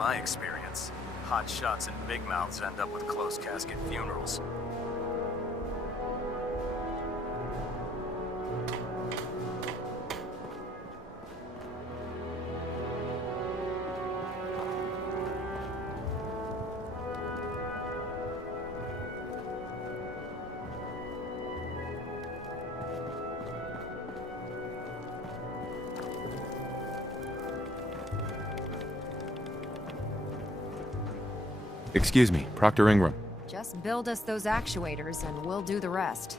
my experience. Hot shots and big mouths end up with closed casket funerals. Excuse me, Proctor Ingram. Just build us those actuators and we'll do the rest.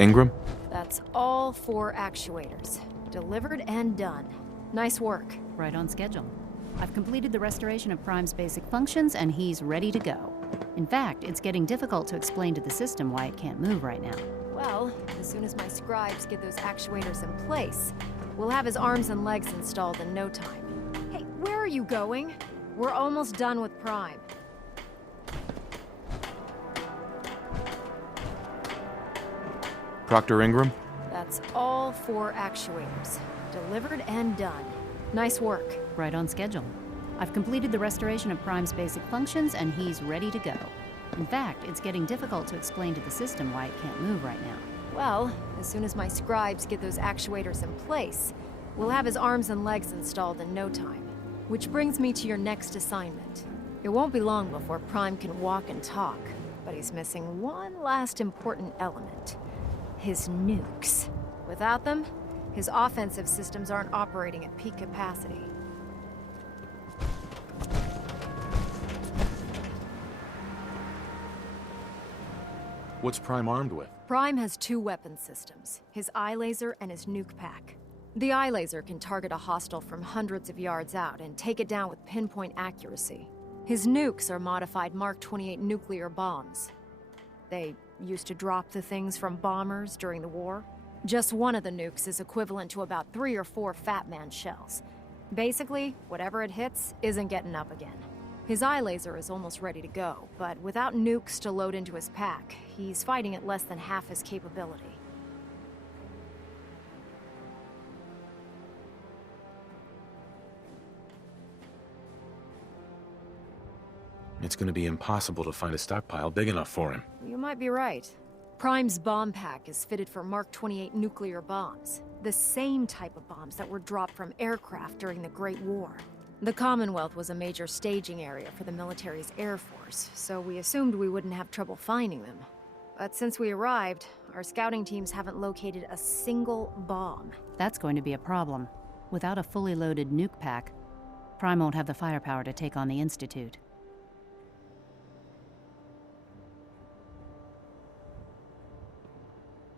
Ingram? That's all 4 actuators. Delivered and done. Nice work. Right on schedule. I've completed the restoration of Prime's basic functions, and he's ready to go. In fact, it's getting difficult to explain to the system why it can't move right now. Well, as soon as my scribes get those actuators in place, we'll have his arms and legs installed in no time. Hey, where are you going? We're almost done with Prime. Proctor Ingram? That's all 4 actuators. Delivered and done. Nice work. Right on schedule. I've completed the restoration of Prime's basic functions, and he's ready to go. In fact, it's getting difficult to explain to the system why it can't move right now. Well, as soon as my scribes get those actuators in place, we'll have his arms and legs installed in no time. Which brings me to your next assignment. It won't be long before Prime can walk and talk, but he's missing one last important element. His nukes. Without them, his offensive systems aren't operating at peak capacity. What's Prime armed with? Prime has two weapon systems, his eye laser and his nuke pack. The eye laser can target a hostile from hundreds of yards out and take it down with pinpoint accuracy. His nukes are modified Mark 28 nuclear bombs. They used to drop the things from bombers during the war. Just one of the nukes is equivalent to about 3 or 4 Fat Man shells. Basically, whatever it hits isn't getting up again. His eye laser is almost ready to go, but without nukes to load into his pack, he's fighting at less than half his capability. It's gonna be impossible to find a stockpile big enough for him. You might be right. Prime's bomb pack is fitted for Mark 28 nuclear bombs, the same type of bombs that were dropped from aircraft during the Great War. The Commonwealth was a major staging area for the military's Air Force, so we assumed we wouldn't have trouble finding them. But since we arrived, our scouting teams haven't located a single bomb. That's going to be a problem. Without a fully loaded nuke pack, Prime won't have the firepower to take on the Institute.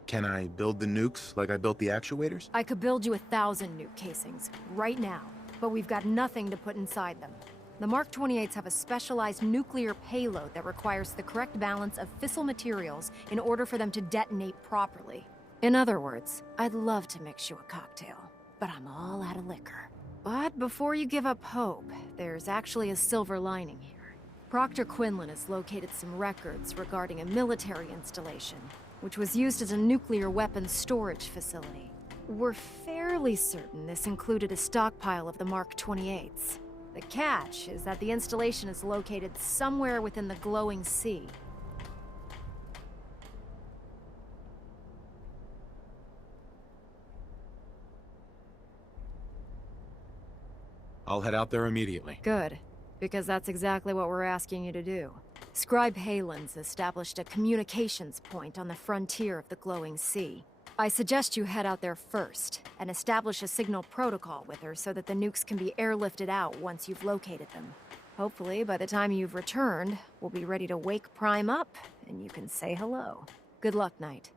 Can I build the nukes like I built the actuators? I could build you 1,000 nuke casings, right now, but we've got nothing to put inside them. The Mark 28s have a specialized nuclear payload that requires the correct balance of fissile materials in order for them to detonate properly. In other words, I'd love to mix you a cocktail, but I'm all out of liquor. But before you give up hope, there's actually a silver lining here. Proctor Quinlan has located some records regarding a military installation, which was used as a nuclear weapons storage facility. We're fairly certain this included a stockpile of the Mark 28s. The catch is that the installation is located somewhere within the glowing sea. I'll head out there immediately. Good, because that's exactly what we're asking you to do. Scribe Halen's established a communications point on the frontier of the glowing sea. I suggest you head out there first, and establish a signal protocol with her so that the nukes can be airlifted out once you've located them. Hopefully, by the time you've returned, we'll be ready to wake Prime up, and you can say hello. Good luck, Knight.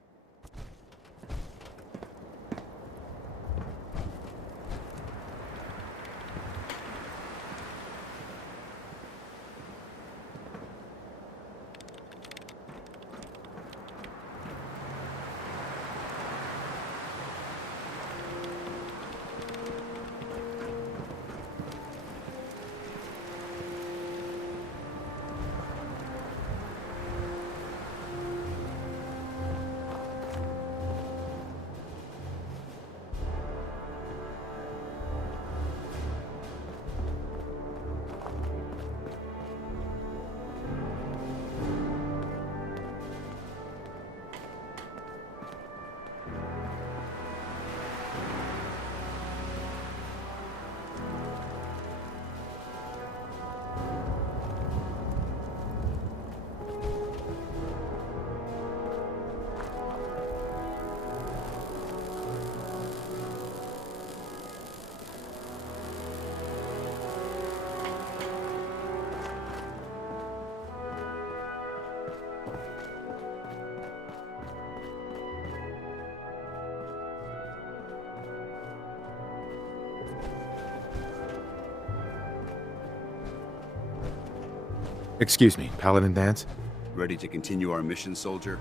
Excuse me, Paladin Dance? Ready to continue our mission, soldier?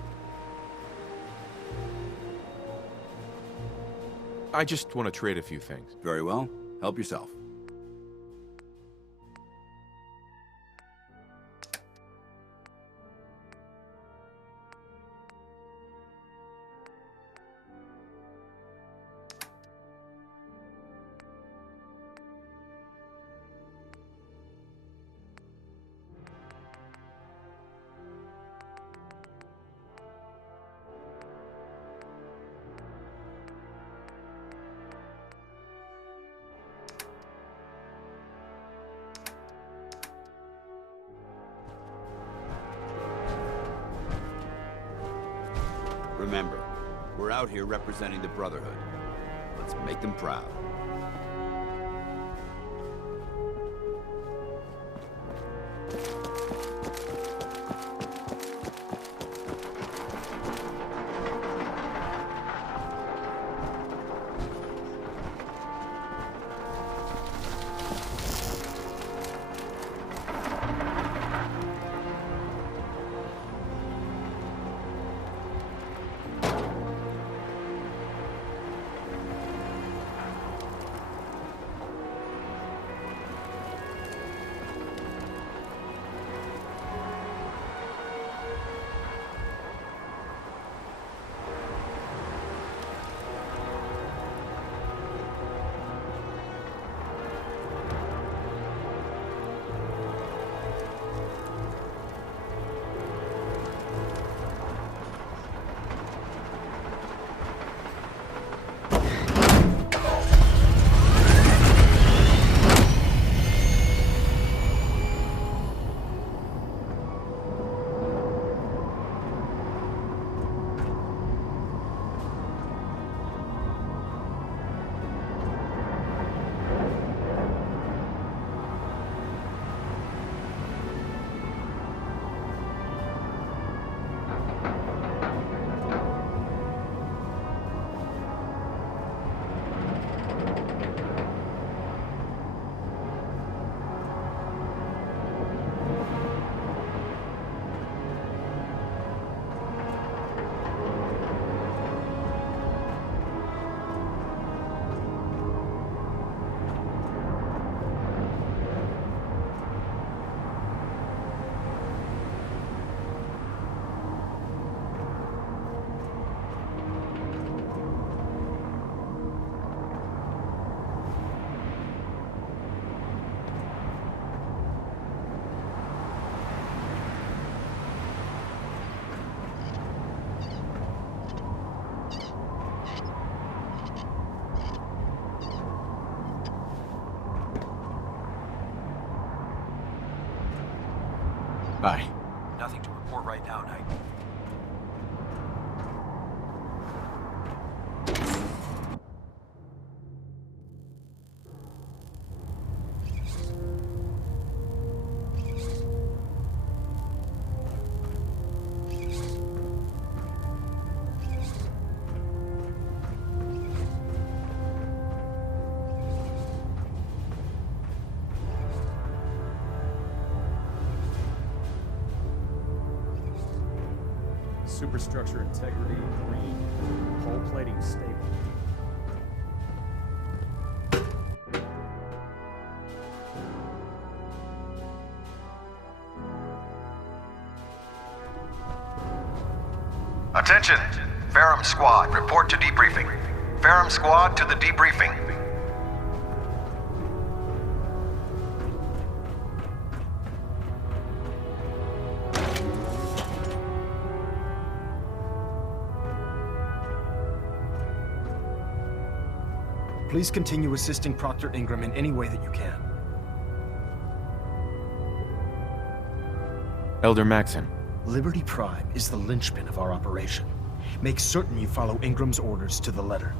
I just want to trade a few things. Very well. Help yourself. Remember, we're out here representing the Brotherhood. Let's make them proud. Bye. Nothing to report right now, Knight. Superstructure integrity green. Hull plating stable. Attention! Ferrum Squad, report to debriefing. Ferrum Squad to the debriefing. Please continue assisting Proctor Ingram in any way that you can. Elder Maxon. Liberty Prime is the linchpin of our operation. Make certain you follow Ingram's orders to the letter.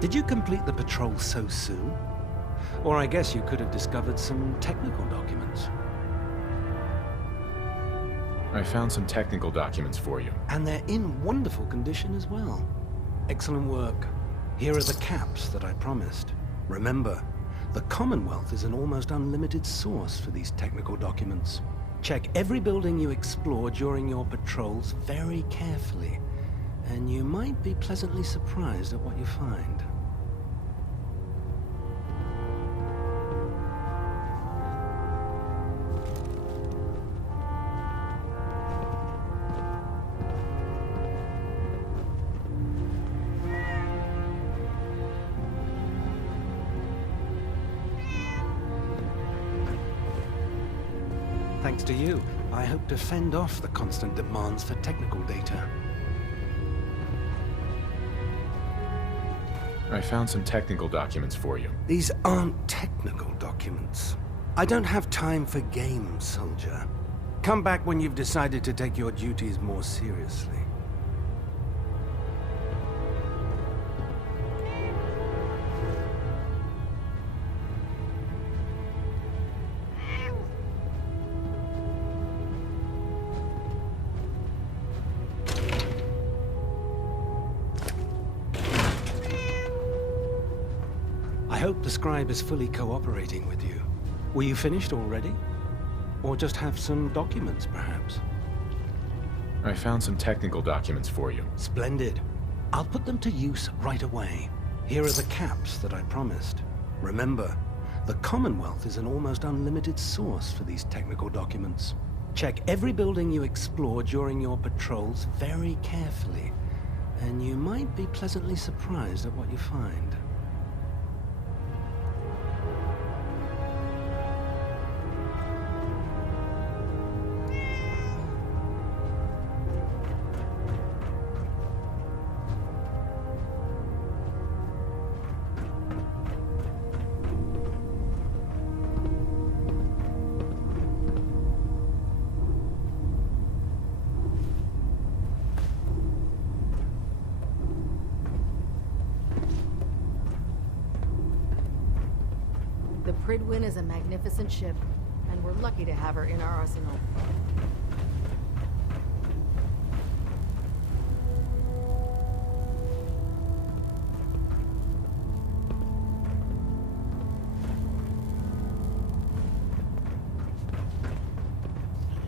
Did you complete the patrol so soon? Or I guess you could have discovered some technical documents. I found some technical documents for you. And they're in wonderful condition as well. Excellent work. Here are the caps that I promised. Remember, the Commonwealth is an almost unlimited source for these technical documents. Check every building you explore during your patrols very carefully, and you might be pleasantly surprised at what you find. Thanks to you, I hope to fend off the constant demands for technical data. I found some technical documents for you. These aren't technical documents. I don't have time for games, soldier. Come back when you've decided to take your duties more seriously. I hope the scribe is fully cooperating with you. Were you finished already? Or just have some documents, perhaps? I found some technical documents for you. Splendid. I'll put them to use right away. Here are the caps that I promised. Remember, the Commonwealth is an almost unlimited source for these technical documents. Check every building you explore during your patrols very carefully, and you might be pleasantly surprised at what you find. The Pridwin is a magnificent ship, and we're lucky to have her in our arsenal.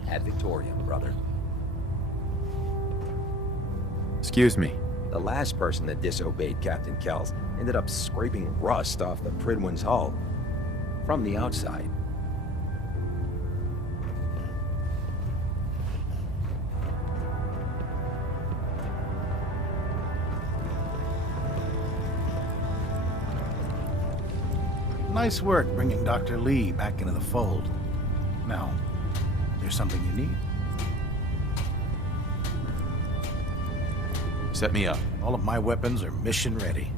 Ad Victoriam, brother. Excuse me. The last person that disobeyed Captain Kells ended up scraping rust off the Pridwin's hull. From the outside. Nice work bringing Dr. Lee back into the fold. Now, there's something you need. Set me up. All of my weapons are mission ready.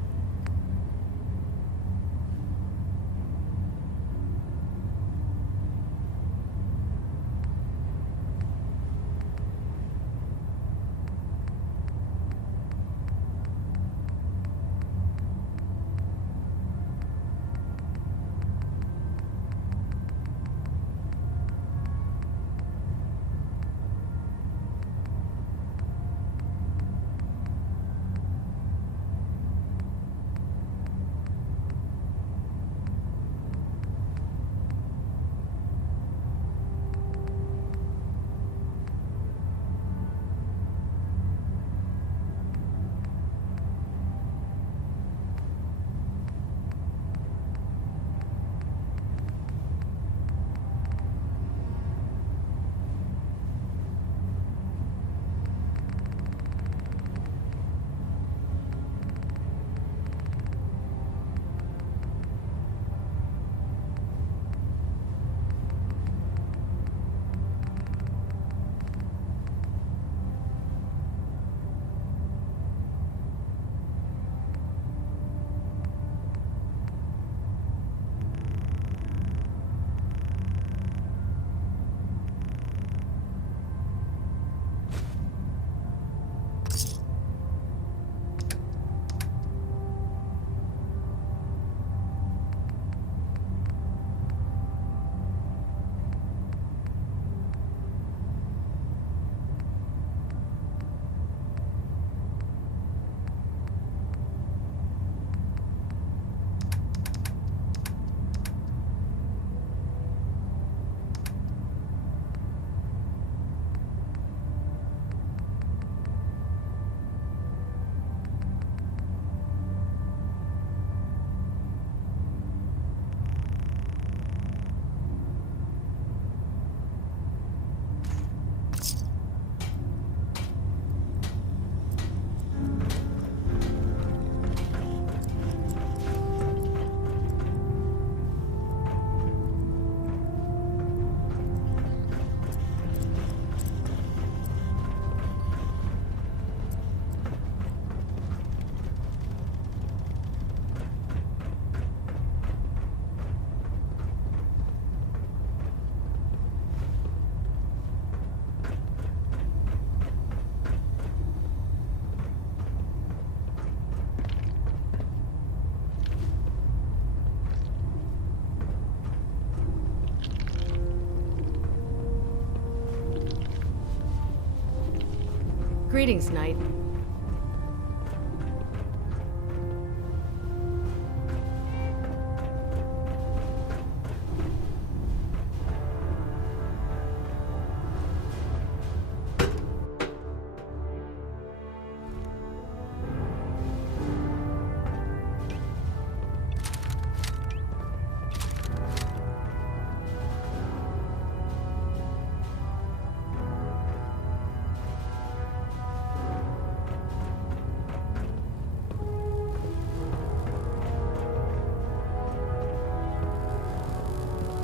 Greetings, Knight.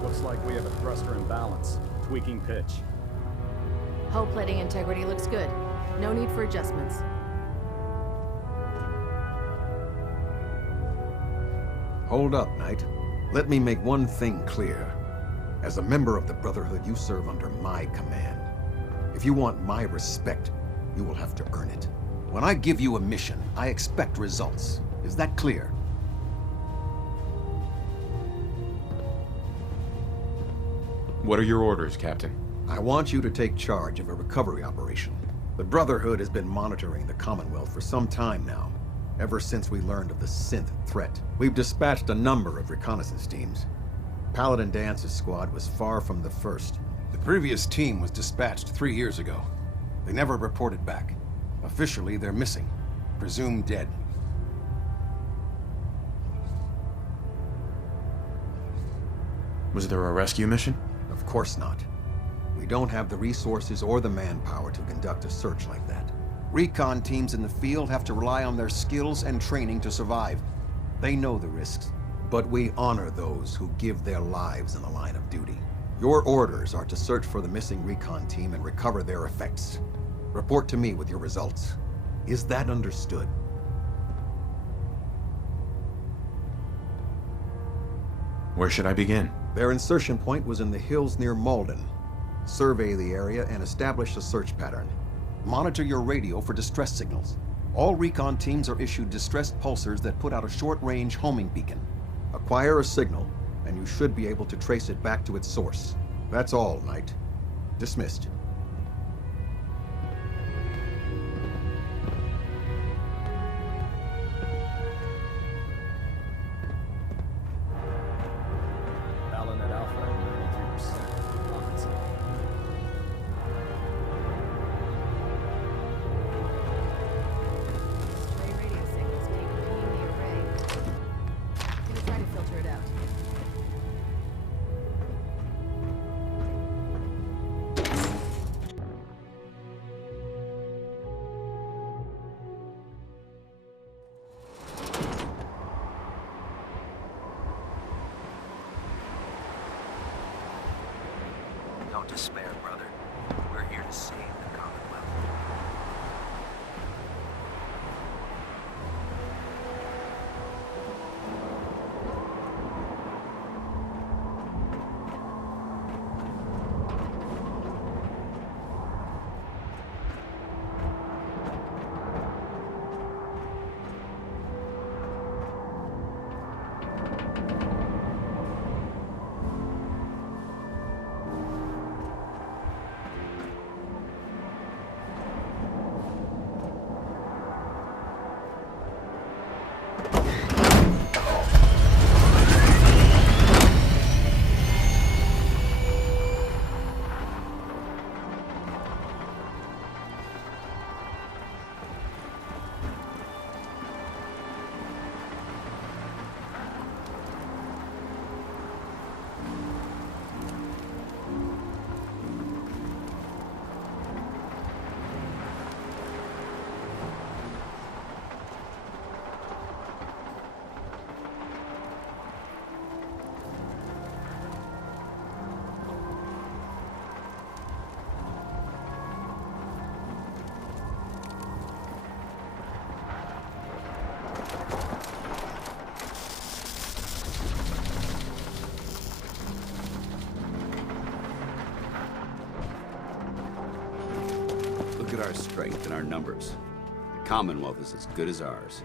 Looks like we have a thruster imbalance. Tweaking pitch. Hull plating integrity looks good. No need for adjustments. Hold up, Knight. Let me make one thing clear. As a member of the Brotherhood, you serve under my command. If you want my respect, you will have to earn it. When I give you a mission, I expect results. Is that clear? What are your orders, Captain? I want you to take charge of a recovery operation. The Brotherhood has been monitoring the Commonwealth for some time now, ever since we learned of the synth threat. We've dispatched a number of reconnaissance teams. Paladin Dance's squad was far from the first. The previous team was dispatched 3 years ago. They never reported back. Officially, they're missing. Presumed dead. Was there a rescue mission? Of course not. We don't have the resources or the manpower to conduct a search like that. Recon teams in the field have to rely on their skills and training to survive. They know the risks, but we honor those who give their lives in the line of duty. Your orders are to search for the missing recon team and recover their effects. Report to me with your results. Is that understood? Where should I begin? Their insertion point was in the hills near Malden. Survey the area and establish a search pattern. Monitor your radio for distress signals. All recon teams are issued distressed pulsars that put out a short-range homing beacon. Acquire a signal, and you should be able to trace it back to its source. That's all, Knight. Dismissed. Balinette Alpha at 93%. Compensating. Stray radio signals keep repeating the array. Gonna try to filter it out. Don't despair, brother. We're here to save the Commonwealth. Look at our strength and our numbers. The Commonwealth is as good as ours.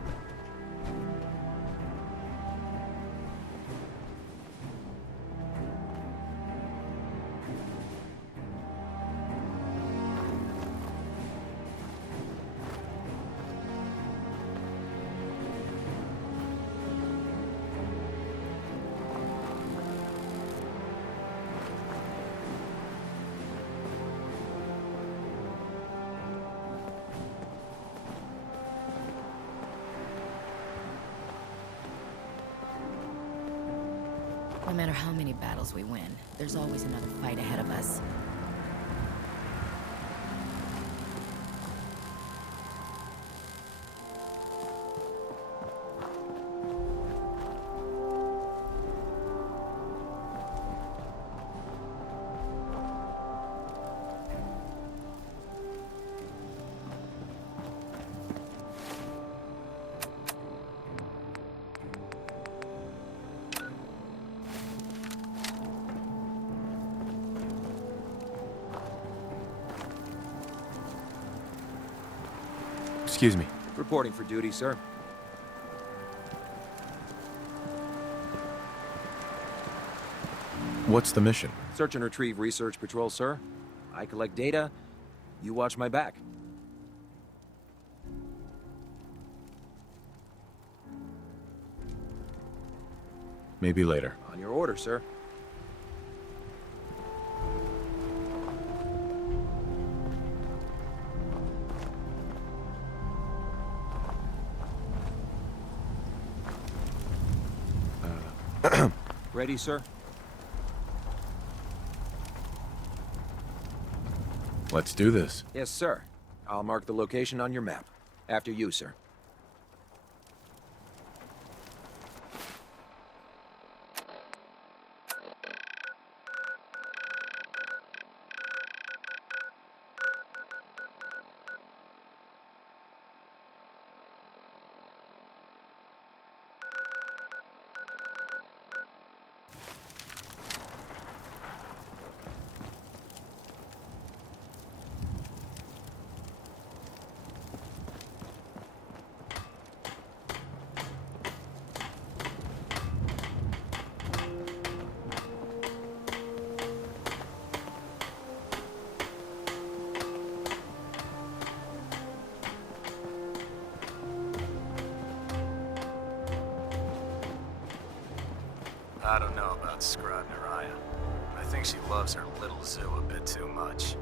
No matter how many battles we win, there's always another fight ahead of us. Excuse me. Reporting for duty, sir. What's the mission? Search and retrieve research patrol, sir. I collect data. You watch my back. Maybe later. On your order, sir. Ready, sir? Let's do this. Yes, sir. I'll mark the location on your map. After you, sir. I don't know about Scribe Naraya. I think she loves her little zoo a bit too much.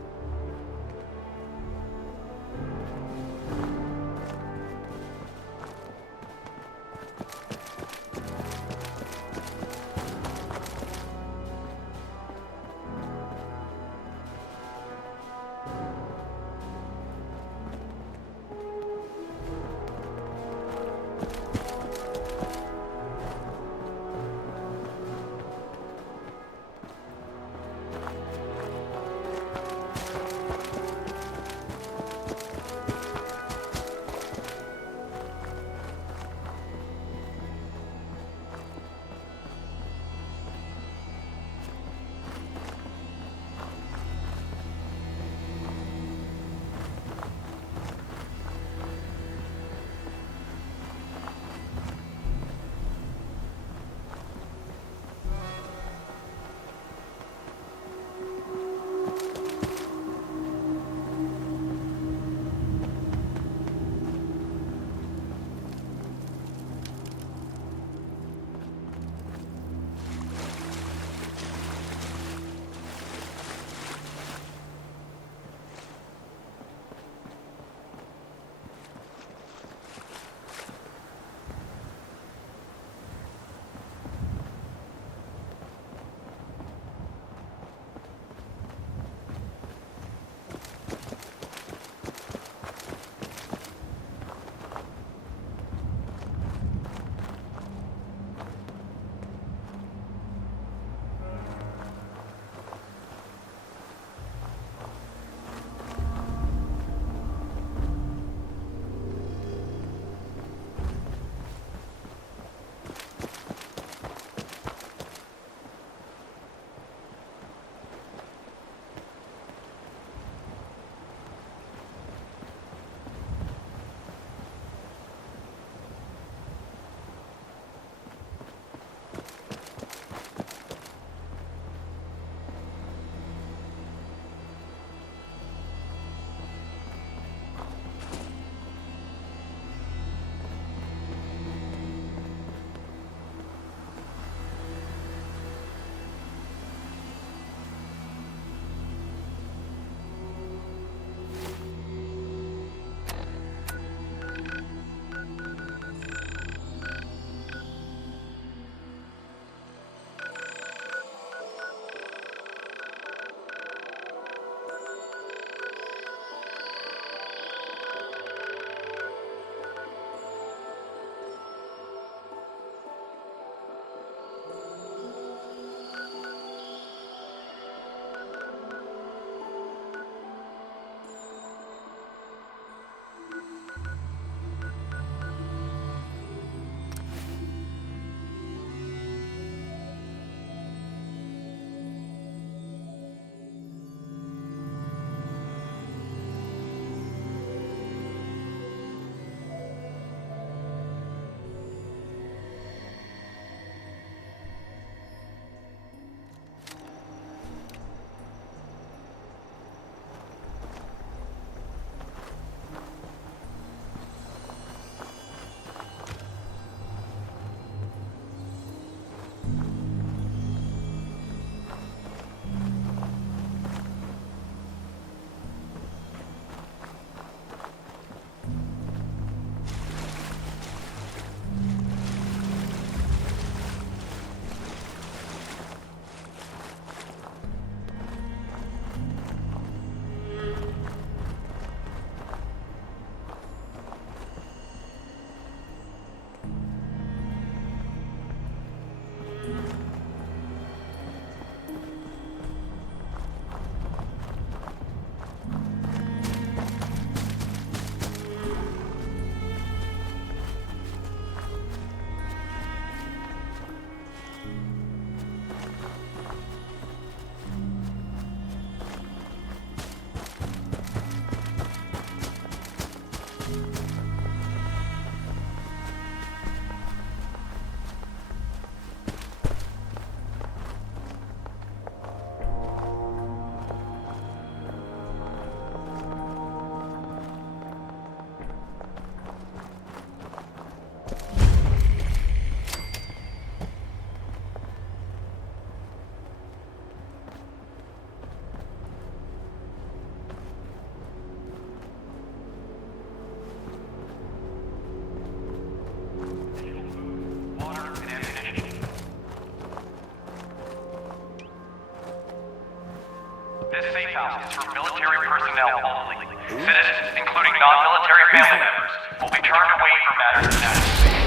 This safe house is for military personnel only. Citizens, including non-military family members, will be turned away from matters of national safety.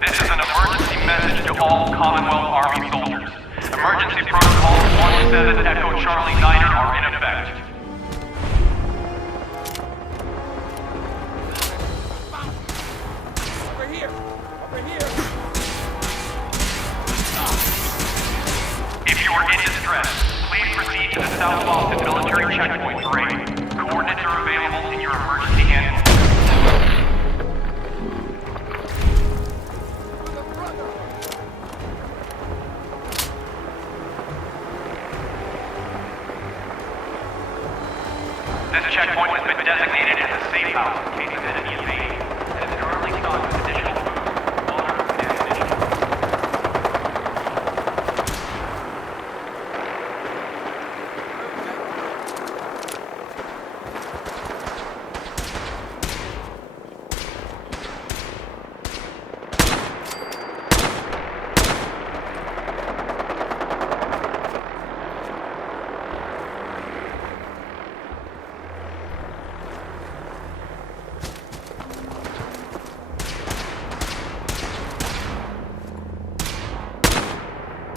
This is an emergency message to all Commonwealth Army soldiers. Emergency protocols 17 Echo Charlie Niner are in effect. Over here! Over here! If you are in distress, please proceed to the South Boston Military Checkpoint Parade. Coordinates are available in your emergency handbook. This checkpoint has been designated as a safe house in case of enemy invasion, and is currently stocked with additional food, water, and ammunition.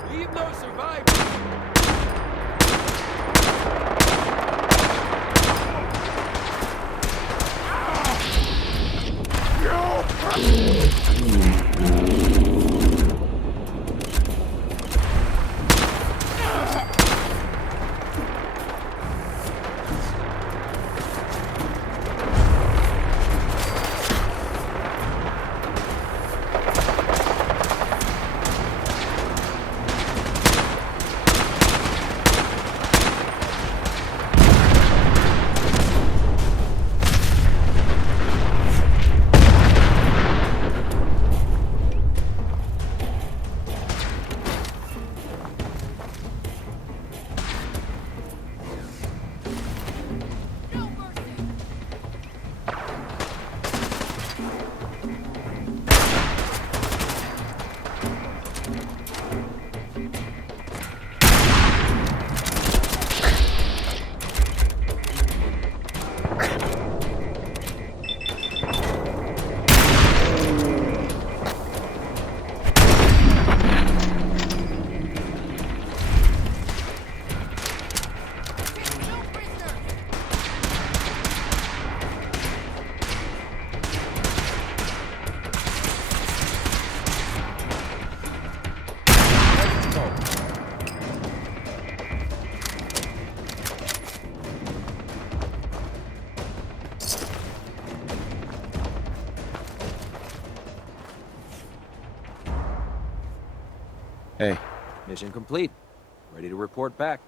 Leave no survivors! Hey. Mission complete. Ready to report back.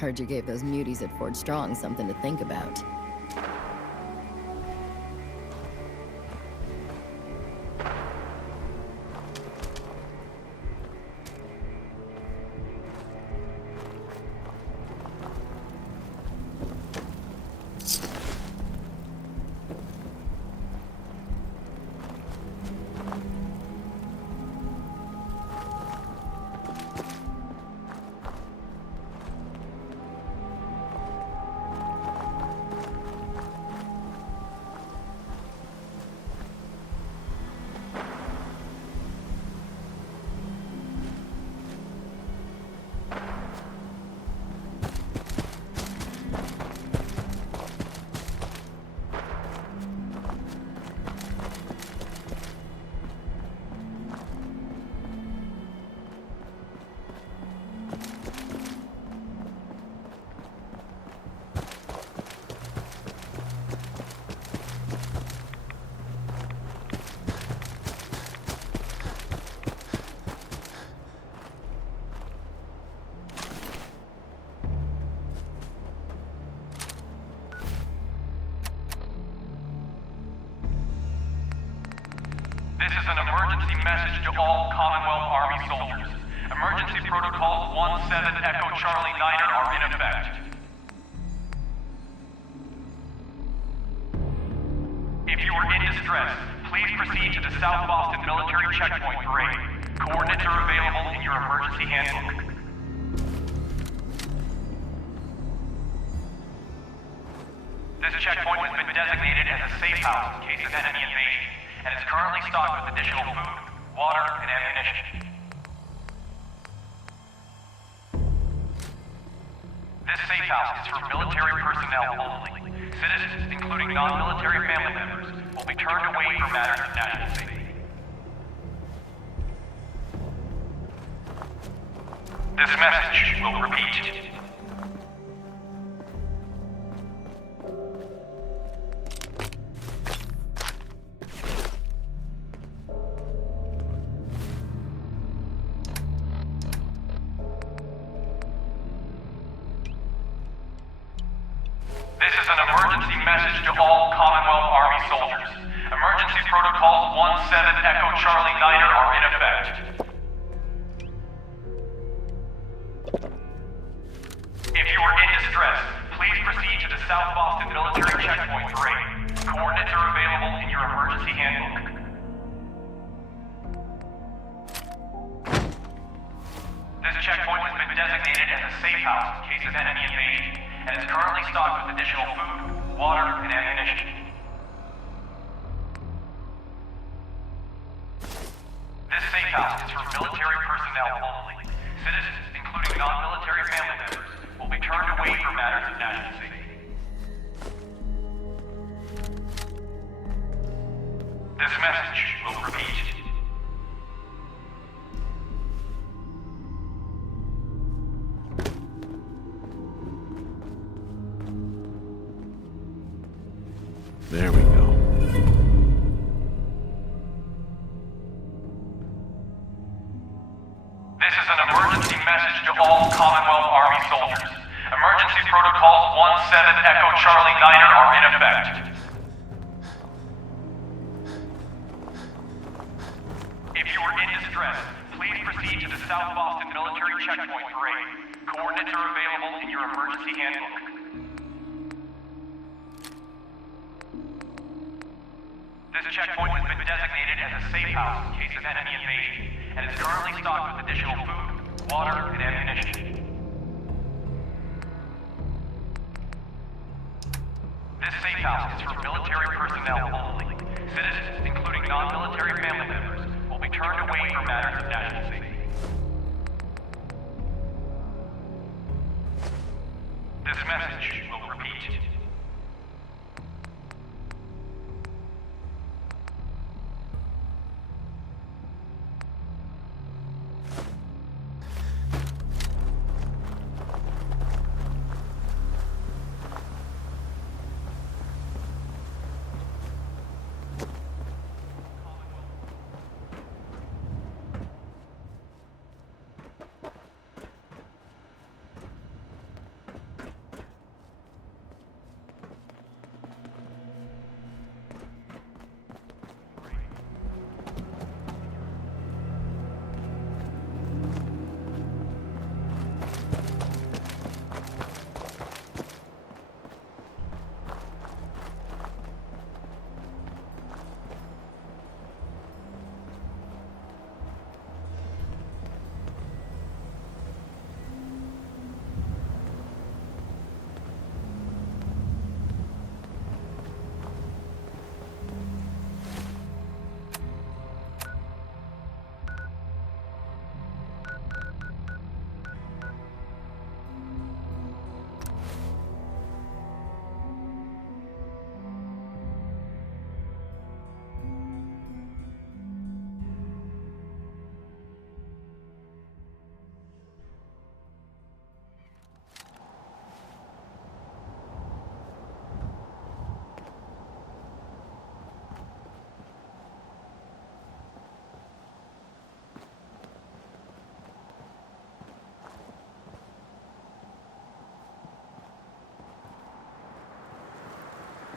Heard you gave those muties at Fort Strong something to think about. This is an emergency message to all Commonwealth Army soldiers. Emergency protocols 17 Echo Charlie Niner are in effect. If you are in distress, please proceed to the South Boston Military Checkpoint Parade. Coordinates are available in your emergency handbook. This checkpoint has been designated as a safe house in case of enemy invasion, and is currently stocked with additional food, water, and ammunition. This safe house is for military personnel only. Citizens, including non-military family members, will be turned away for matters of national safety. This message will repeat. This is an emergency message to all Commonwealth Army soldiers. Emergency protocols 17 Echo Charlie Niner are in effect. If you are in distress, please proceed to the South Boston Military Checkpoint Parade. Coordinates are available in your emergency handbook. This checkpoint has been designated as a safe house in case of enemy invasion, and is currently stocked with additional food, water, and ammunition. This safe house is for military personnel only. Citizens, including non-military family members, will be turned away for matters of national safety. This message will repeat. There we go. This is an emergency message to all Commonwealth Army soldiers. Emergency protocols 17 Echo Charlie Niner are in effect. If you are in distress, please proceed to the South Boston Military Checkpoint Parade. Coordinates are available in your emergency handbook. This checkpoint has been designated as a safe house in case of enemy invasion, and is currently stocked with additional food, water, and ammunition. This safe house is for military personnel only. Citizens, including non-military family members, will be turned away for matters of national safety. This message will repeat.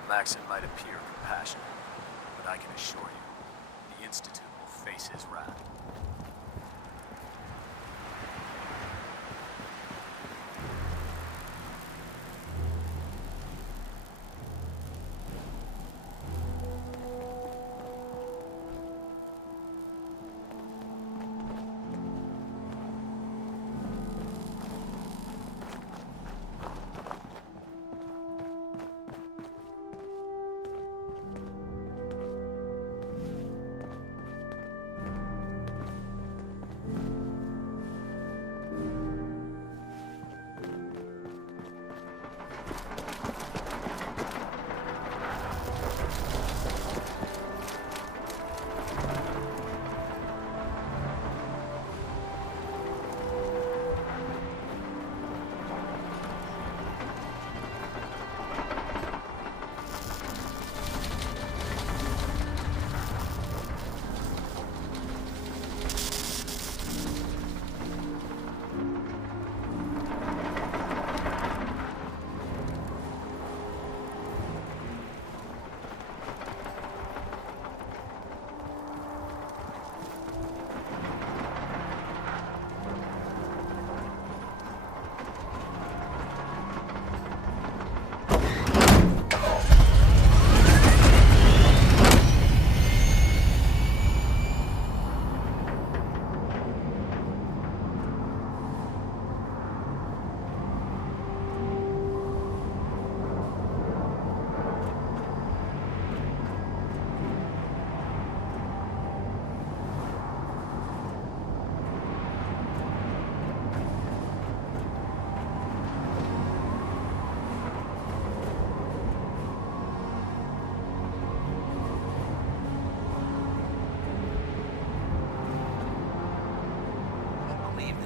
Maxon might appear compassionate, but I can assure you, the Institute will face his wrath.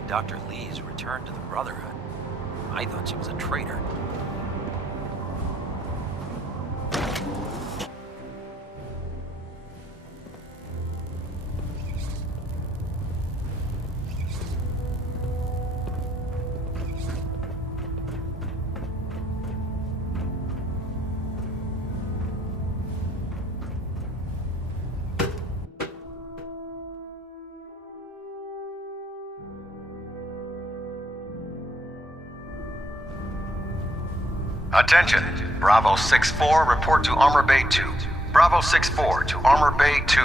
Dr. Lee's returned to the Brotherhood. I thought she was a traitor. Attention! Bravo 6-4, report to Armor Bay 2. Bravo 6-4 to Armor Bay 2.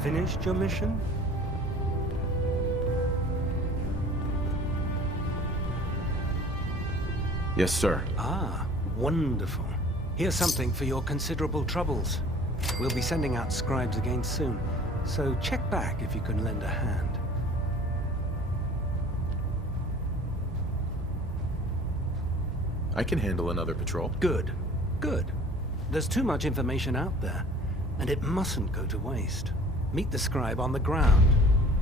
Finished your mission? Yes, sir. Ah, wonderful. Here's something for your considerable troubles. We'll be sending out scribes again soon, so check back if you can lend a hand. I can handle another patrol. Good. Good. There's too much information out there, and it mustn't go to waste. Meet the scribe on the ground.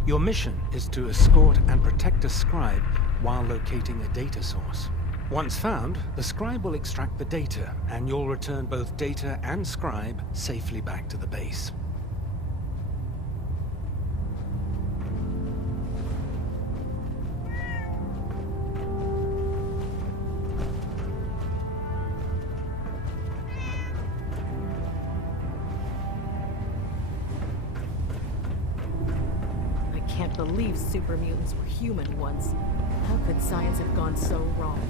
Your mission is to escort and protect a scribe while locating a data source. Once found, the scribe will extract the data, and you'll return both data and scribe safely back to the base. I can't believe super mutants were human once. How could science have gone so wrong?